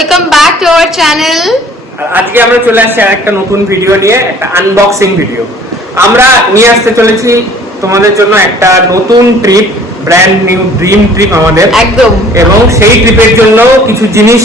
Welcome back to our channel. আজকে আমরা চলে আসছি একটা নতুন ভিডিও নিয়ে, একটা আনবক্সিং ভিডিও। আমরা নিয়ে আসতে চলেছি তোমাদের জন্য একটা নতুন trip, brand new dream trip আমাদের একদম। এবং সেই ট্রিপের জন্য কিছু জিনিস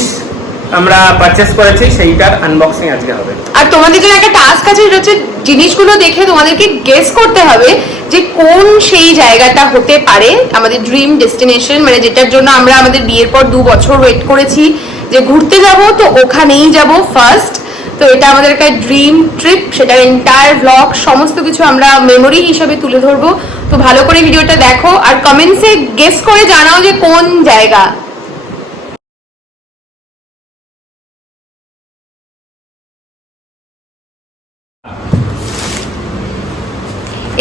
আমরা পারচেজ করেছি, সেইটার আনবক্সিং আজকে হবে। আর তোমাদের জন্য একটা টাস্ক আছে, যেটা হচ্ছে জিনিসগুলো দেখে তোমাদেরকে গেস করতে হবে যে কোন সেই জায়গাটা হতে পারে আমাদের ড্রিম ডেস্টিনেশন, মানে যেটার জন্য আমরা আমাদের বিয়ের পর 2 বছর ওয়েট করেছি যে ঘুরতে যাব, তো ওখানেই যাব ফার্স্ট। তো এটা আমাদের একটা ড্রিম ট্রিপ, সেটার এন্টায়ার ব্লগ সমস্ত কিছু আমরা মেমোরি হিসেবে তুলে ধরবো। তো ভালো করে ভিডিওটা দেখো আর কমেন্টসে গেস করে জানাও যে কোন জায়গা।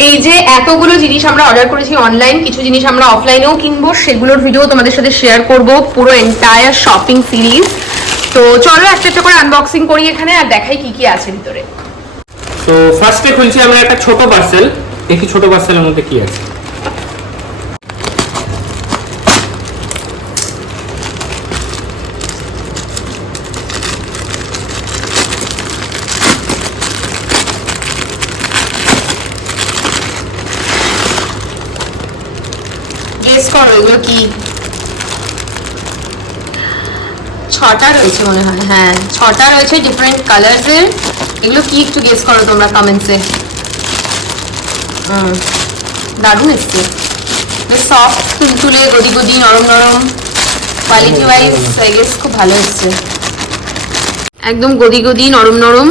এই যে এতগুলো জিনিস আমরা অর্ডার করেছি অনলাইন, কিছু জিনিস আমরা অফলাইনেও কিনবো, সেগুলোর ভিডিও তোমাদের সাথে শেয়ার করব, পুরো এন্টায়ার শপিং সিরিজ। তো চলো একটা একটা করে আনবক্সিং করি এখানে আর দেখাই কি কি আছে ভিতরে। তো ফার্স্টে খুলছি আমরা একটা ছোট পার্সেল, দেখি ছোট পার্সেলের মধ্যে কি আছে। গেস করো এগুলো কি? 6টা রয়েছে মনে হয়, হ্যাঁ 6টা রয়েছে ডিফারেন্ট কালার্সের। এগুলো কি একটু গেস করো তোমরা কমেন্টসে। দারুণ এসছে, সফট তুলতুলে গদি গদি নরম নরম, কোয়ালিটি ওয়াইজ আই গেস খুব ভালো এসছে, একদম গদি গদি নরম নরম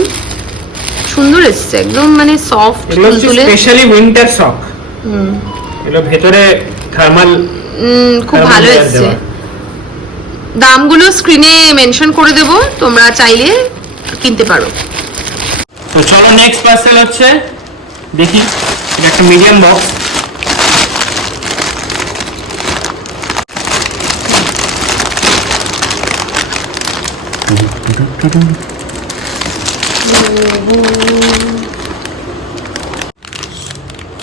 সুন্দর এসছে, একদম মানে সফট তুলতুলে। স্পেশালি উইন্টার সক, এগুলো ভেতরে থার্মাল, খুব ভালো এসছে। দামগুলো স্ক্রিনে মেনশন করে দেব, তোমরা চাইলে কিনতে পারো। তো চলো নেক্সট পার্সেল হচ্ছে, দেখি এটা একটা মিডিয়াম বক্স।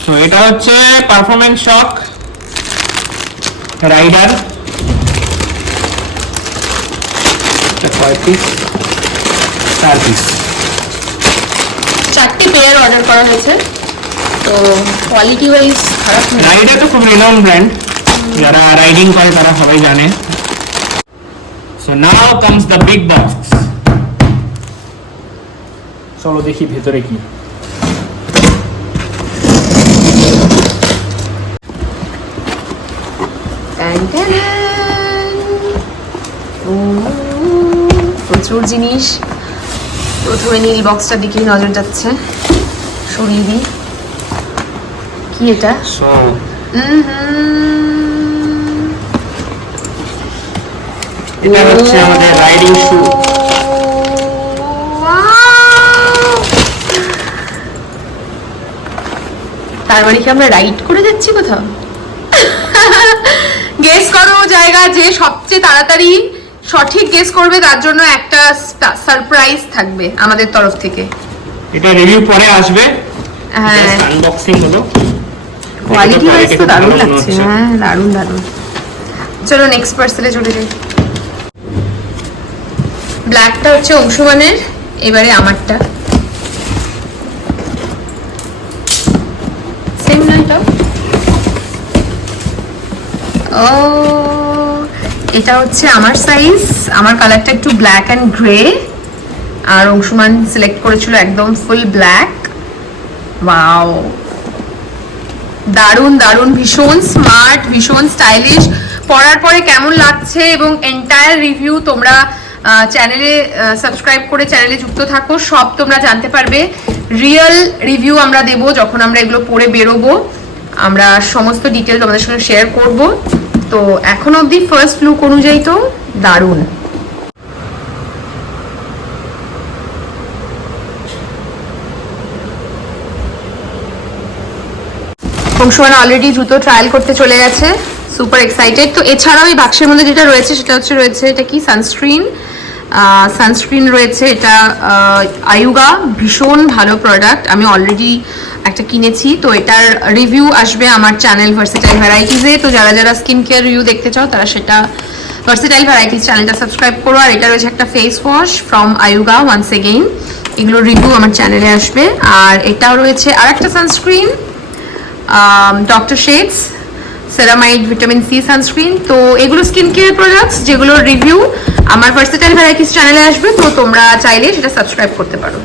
তো এটা হচ্ছে পারফরম্যান্স শক রাইডার, কয় পিস? 4 পিস, 4টে পেয়ার অর্ডার করা হয়েছে। তো কোয়ালিটি ওয়াইজ খারাপ নয়। রাইডার তো খুব রিনাউন্ড ব্র্যান্ড, যারা রাইডিং করে তারা সবাই জানে। So now comes the big box. চলো দেখি ভেতরে কি। প্রচুর জিনিস। প্রথমে নীল বক্সটা দিকে নজর যাচ্ছে, সরিয়ে দিই। কি এটা? এটা হচ্ছে আমাদের রাইডিং শু। তার মানে কি আমরা রাইড করে যাচ্ছি কোথাও? গেস করো জায়গা, যে সবচেয়ে তাড়াতাড়ি সঠিক গেস করবে তার জন্য একটা সারপ্রাইজ থাকবে আমাদের তরফ থেকে। এটা রিভিউ পরে আসবে, হ্যাঁ আনবক্সিং হলো। কোয়ালিটি ওয়াইজ তো দারুণ লাগছে, হ্যাঁ দারুণ দারুণ। চলো নেক্সট পার্সেলে চলে যাই। ব্ল্যাকটা হচ্ছে অংশুমানের, এবারে আমারটা। সেম না এটা? ও এটা হচ্ছে আমার সাইজ, আমার কালারটা একটু ব্ল্যাক অ্যান্ড গ্রে, আর অংশুমান সিলেক্ট করেছিল একদম ফুল ব্ল্যাক। ওয়াও, দারুণ দারুণ, ভীষণ স্মার্ট, ভীষণ স্টাইলিশ। পরার পরে কেমন লাগছে এবং এন্টায়ার রিভিউ তোমরা চ্যানেলে সাবস্ক্রাইব করে চ্যানেলে যুক্ত থাকো, সব তোমরা জানতে পারবে। রিয়েল রিভিউ আমরা দেবো যখন আমরা এগুলো পরে বেরোবো, আমরা সমস্ত ডিটেল তোমাদের সঙ্গে শেয়ার করব। তো এখন অবধি ফার্স্ট লুক অনুযায়ী তো দারুণ। অংশুমান অলরেডি জুতো ট্রায়াল করতে চলে গেছে, সুপার এক্সাইটেড। তো এছাড়াও এই বাক্সের মধ্যে যেটা রয়েছে সেটা হচ্ছে রয়েছে এটা কি সানস্ক্রিন রয়েছে, এটা আয়ুগা, ভীষণ ভালো প্রোডাক্ট, আমি অলরেডি একটা কিনেছি। তো এটার রিভিউ আসবে আমার চ্যানেল ভার্সেটাইল ভ্যারাইটিজে, তো যারা যারা স্কিন কেয়ার রিভিউ দেখতে চাও তারা সেটা ভার্সেটাইল ভ্যারাইটিস চ্যানেলটা সাবস্ক্রাইব করো। আর এটা রয়েছে একটা face wash from Ayuga, once again এগুলোর রিভিউ আমার চ্যানেলে আসবে। আর এটাও রয়েছে আর একটা sunscreen, doctor Sheth's ceramide vitamin C sunscreen. তো এগুলো স্কিন কেয়ার প্রোডাক্টস যেগুলোর রিভিউ আমার ভার্সেটাইল ভ্যারাইটিস চ্যানেলে আসবে, তো তোমরা চাইলে সেটা সাবস্ক্রাইব করতে পারো।